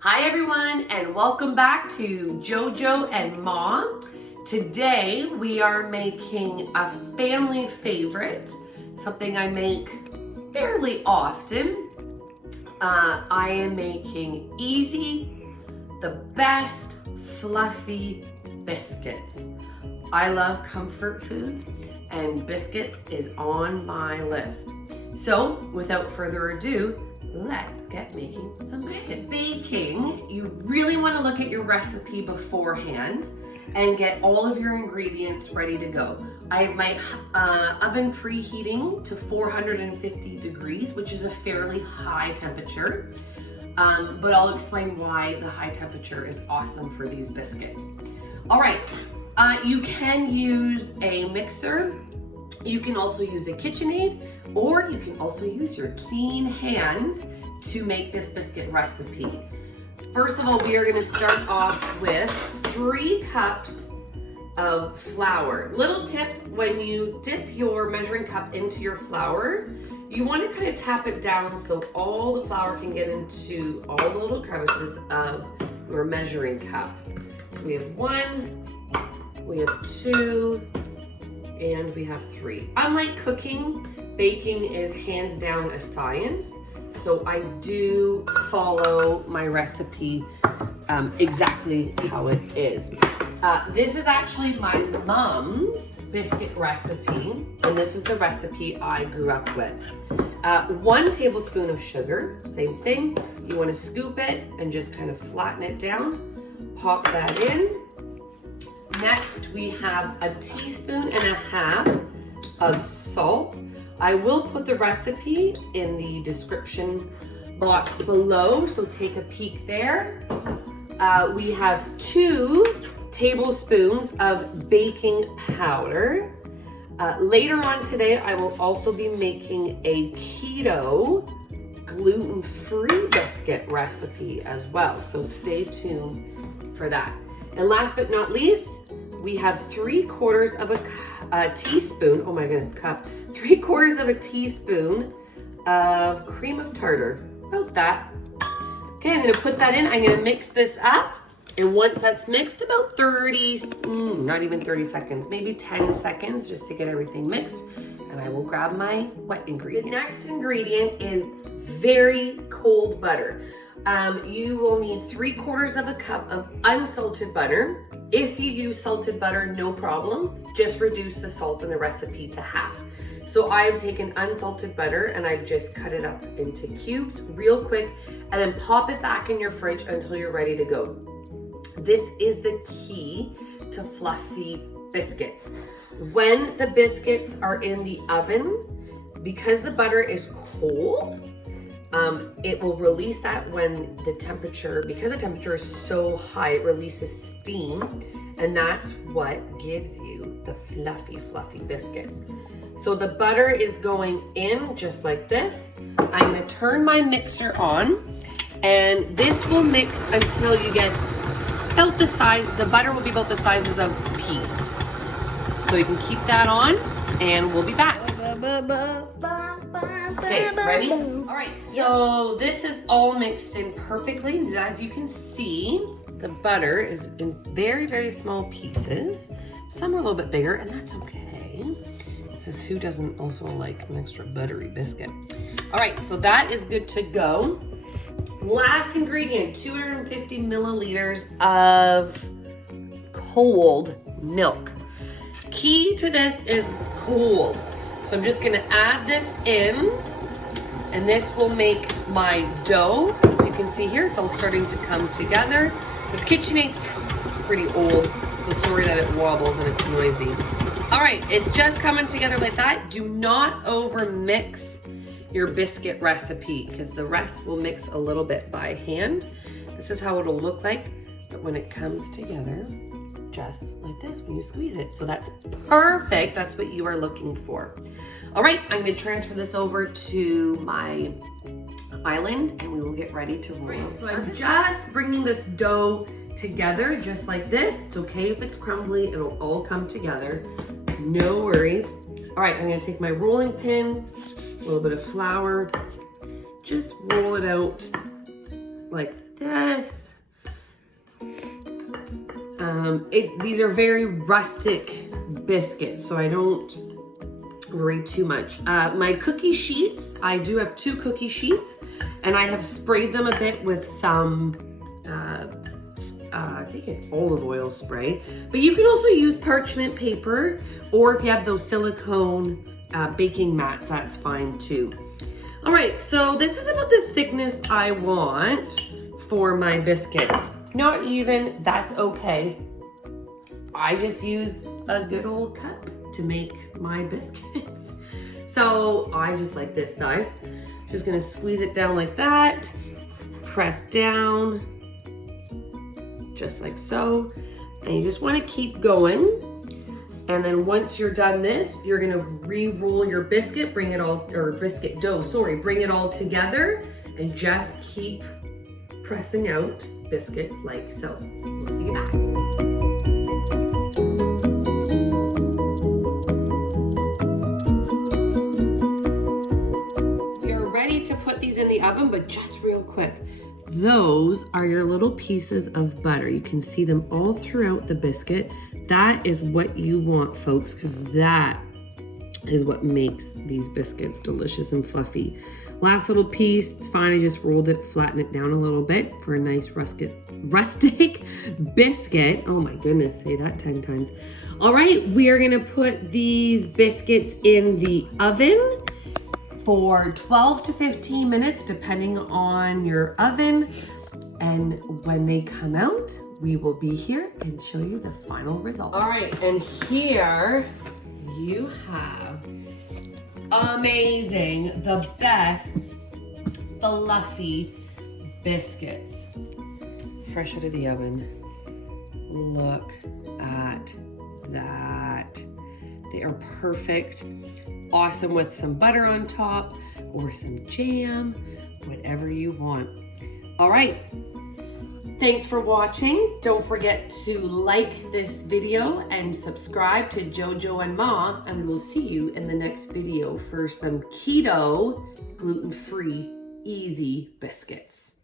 Hi everyone, and welcome back to Jojo and Ma. Today we are making a family favorite, something I make fairly often. I am making easy, the best fluffy biscuits. I love comfort food and biscuits is on my list. So without further ado, let's get making some biscuits. Baking, you really want to look at your recipe beforehand and get all of your ingredients ready to go. I have my oven preheating to 450 degrees, which is a fairly high temperature, but I'll explain why the high temperature is awesome for these biscuits. All right, you can use a mixer. You can also use a KitchenAid, or you can also use your clean hands to make this biscuit recipe. First of all, we are going to start off with 3 cups of flour. Little tip, when you dip your measuring cup into your flour, you want to kind of tap it down so all the flour can get into all the little crevices of your measuring cup. So we have 1, we have 2, and we have 3. Unlike cooking, baking is hands down a science. So I do follow my recipe exactly how it is. This is actually my mom's biscuit recipe, and this is the recipe I grew up with. 1 tablespoon of sugar, same thing. You want to scoop it and just kind of flatten it down. Pop that in. Next, we have a 1.5 teaspoons of salt. I will put the recipe in the description box below, so take a peek there. We have 2 tablespoons of baking powder. Later on today, I will also be making a keto gluten-free biscuit recipe as well, so stay tuned for that. And last but not least, we have 3/4 of a teaspoon, oh my goodness, cup, 3/4 of a teaspoon of cream of tartar, about that. Okay, I'm gonna put that in, I'm gonna mix this up, and once that's mixed, about 30, not even 30 seconds, maybe 10 seconds, just to get everything mixed, and I will grab my wet ingredient. The next ingredient is very cold butter. You will need 3/4 of a cup of unsalted butter. If you use salted butter, no problem. Just reduce the salt in the recipe to half. So I've taken unsalted butter and I've just cut it up into cubes real quick and then pop it back in your fridge until you're ready to go. This is the key to fluffy biscuits. When the biscuits are in the oven, because the butter is cold, it will release that when the temperature, because the temperature is so high, it releases steam, and that's what gives you the fluffy biscuits. So the butter is going in just like this. I'm gonna turn my mixer on, and this will mix until you get about the size, the butter will be about the sizes of peas. So you can keep that on, and we'll be back. Okay, ready? All right, so this is all mixed in perfectly. As you can see, the butter is in very, very small pieces. Some are a little bit bigger, and that's okay, because who doesn't also like an extra buttery biscuit? All right, so that is good to go. Last ingredient, 250 milliliters of cold milk. Key to this is cold. So I'm just gonna add this in, and this will make my dough. As you can see here, it's all starting to come together. This KitchenAid's pretty old, so sorry that it wobbles and it's noisy. All right, it's just coming together like that. Do not over mix your biscuit recipe, because the rest will mix a little bit by hand. This is how it'll look like, but when it comes together, just like this when you squeeze it. So that's perfect. That's what you are looking for. All right, I'm gonna transfer this over to my island and we will get ready to roll. So I'm just bringing this dough together just like this. It's okay if it's crumbly, it'll all come together. No worries. All right, I'm gonna take my rolling pin, a little bit of flour, just roll it out like this. These are very rustic biscuits, so I don't worry too much. My cookie sheets, I do have 2 cookie sheets, and I have sprayed them a bit with some, I think it's olive oil spray, but you can also use parchment paper, or if you have those silicone baking mats, that's fine too. All right, so this is about the thickness I want for my biscuits. Not even, that's okay. I just use a good old cup to make my biscuits. So I just like this size. Just gonna squeeze it down like that, press down, just like so. And you just wanna keep going. And then once you're done this, you're gonna re-roll your biscuit, bring it all, or biscuit dough, sorry, bring it all together and just keep pressing out biscuits like so. We'll see you back. In the oven, but just real quick, those are your little pieces of butter. You can see them all throughout the biscuit. That is what you want, folks, because that is what makes these biscuits delicious and fluffy. Last little piece, it's fine. I just rolled it, flattened it down a little bit for a nice rustic biscuit. Oh my goodness, say that 10 times. All right, we are gonna put these biscuits in the oven for 12 to 15 minutes, depending on your oven. And when they come out, we will be here and show you the final result. All right, and here you have amazing, the best fluffy biscuits. Fresh out of the oven. Look at that. They are perfect. Awesome with some butter on top or some jam, whatever you want. All right, thanks for watching. Don't forget to like this video and subscribe to JoJo and Ma, and we will see you in the next video for some keto, gluten-free, easy biscuits.